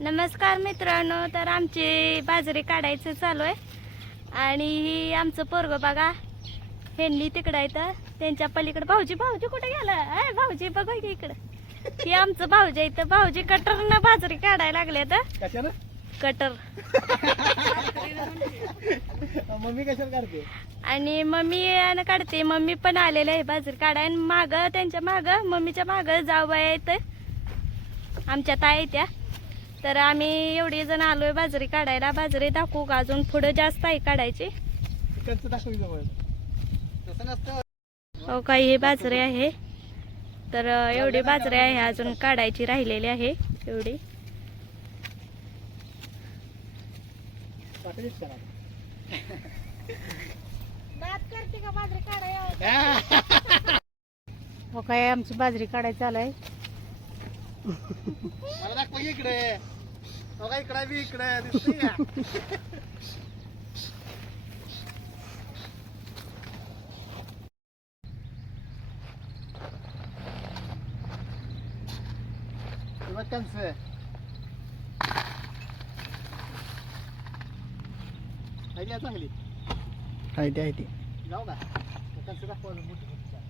नमस्कार मित्रांनो तर आमची बाजरी काढायचं चालू आहे. आणि ही आमचं पोरग बघा ह्यांनी तिकडं येतं त्यांच्या पलीकडे भाऊजी भाऊजी कुठे गेला? अय भाऊजी बघा की इकडं. ही आमचं भाऊजी इथं भाऊजी कटरनं बाजरी काढायला लागले तर कटर. मम्मी कशाला काढते? आणि मम्मी यानं काढते. मम्मी पण आलेले आहे बाजरी काढाय आणि माग त्यांच्या माग मम्मीच्या माग जाऊबाई येत आमच्या ताई त्या. तर आम्ही एवढी जण आलोय बाजरी काढायला. बाजरी दाखवू का? अजून पुढे जास्त आहे काढायची. तिकडचं दाखव जवळ तसं नसतं. हो काही हे बाजरी आहे. तर एवढी बाजरी आहे. अजून काढायची राहिलेली आहे एवढी. हो काय आमची बाजरी काढायची चालू आहे. मला दाखव की इकडे. बघा इकडे बी इकडे दिसतंय का? हे बघ. आहे ती चांगली. आहे ती आहे ती जाऊ का. कंस दाखवा मोठी मोठी चांगली.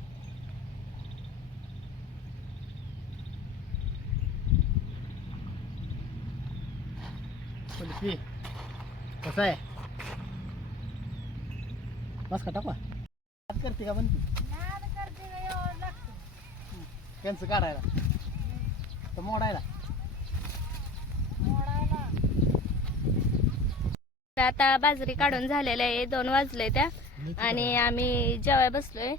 कुल्फी कसं आहे? बस का टाकवा आज करते का बनती? त्यांचं काढायला. तर मोडायला. तर आता बाजरी काढून झालेल्या आहे दोन वाजले त्या. आणि आम्ही जेवाय बसलोय.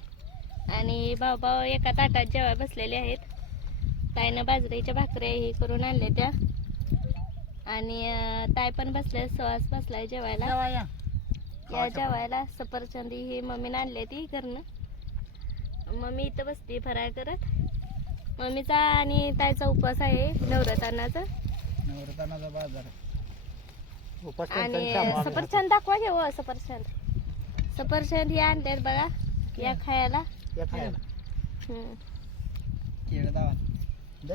आणि भाऊ भाऊ एका ताटात जेवाय बसलेले आहेत. ताईनं बाजरीच्या भाकऱ्या हे करून आणल्या त्या. आणि ताई पण बसले सुहास बसलाय जेवायला. या. या जेवायला. सफरचंदी ही मम्मीने आणली ती घरनं. मम्मी इथं बसते फराळ करत. मम्मीचा आणि ताईचा उपवास आहे नवरत्नाचा. नवरत्नाचा बाजार आणि सफरचंद दाखवा घेऊ हो, सफरचंद. सफरचंद हे आणतात बघा या खायला. या खायला.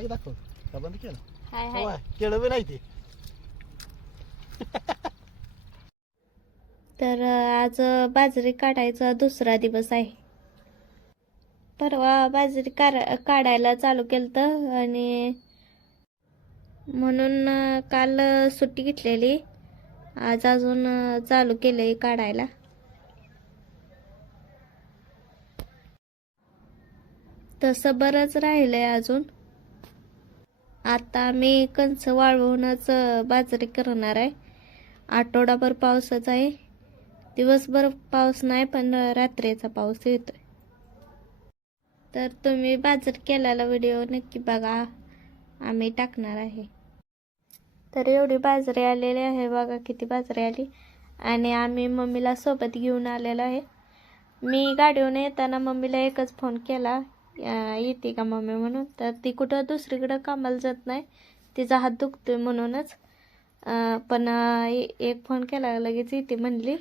दाखव. हाय. हाय केळं बी नाही ते. तर आज बाजरी काढायचा दुसरा दिवस आहे. परवा बाजरी काढायला चालू केलं तर आणि म्हणून काल सुट्टी घेतलेली. आज अजून चालू केलंय काढायला. तसं बरंच राहिलंय अजून. आता मी कंच वाळवूनच बाजरी करणार आहे. आठवडाभर पावसाचा आहे. दिवसभर पाऊस नाही पण रात्रीचा पाऊस येतोय. तर तुम्ही बाजार केलेला व्हिडिओ नक्की बघा. आम्ही टाकणार आहे. तर एवढी बाजरी आलेली आहे. बघा किती बाजरी आली. आणि आम्ही मम्मीला सोबत घेऊन आलेलो आहे. मी गाडीहून येताना मम्मीला एकच फोन केला. येते का मम्मी म्हणून? तर ती कुठं दुसरीकडं कामाला जात नाही. तिचा हात दुखतोय म्हणूनच. पण ए- एक फोन केला लगेच येते म्हणली.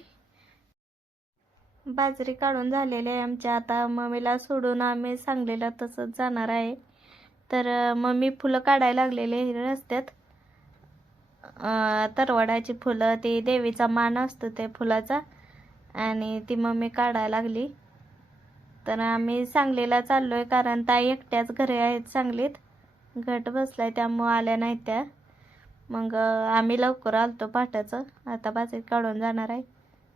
बाजरी काढून झालेली आहे आमच्या आता मम्मीला सोडून आम्ही सांगलीला तसंच जाणार आहे. तर मम्मी फुलं काढायला लागलेले रस्त्यात. तरवडाची फुलं ते देवीचा मान असतो त्या फुलाचा. आणि ती मम्मी काढायला लागली. तर आम्ही सांगलीला चाललो आहे कारण ताई एकट्याच घरी आहेत सांगलीत. घट बसलाय त्यामुळं आल्या नाहीत त्या. मग आम्ही लवकर आलतो पाट्याचं. आता बाजरी काढून जाणार आहे.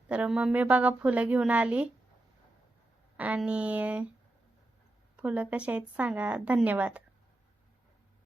तर मम्मी बघा फुलं घेऊन आली. आणि फुलं कशी आहेत सांगा. धन्यवाद.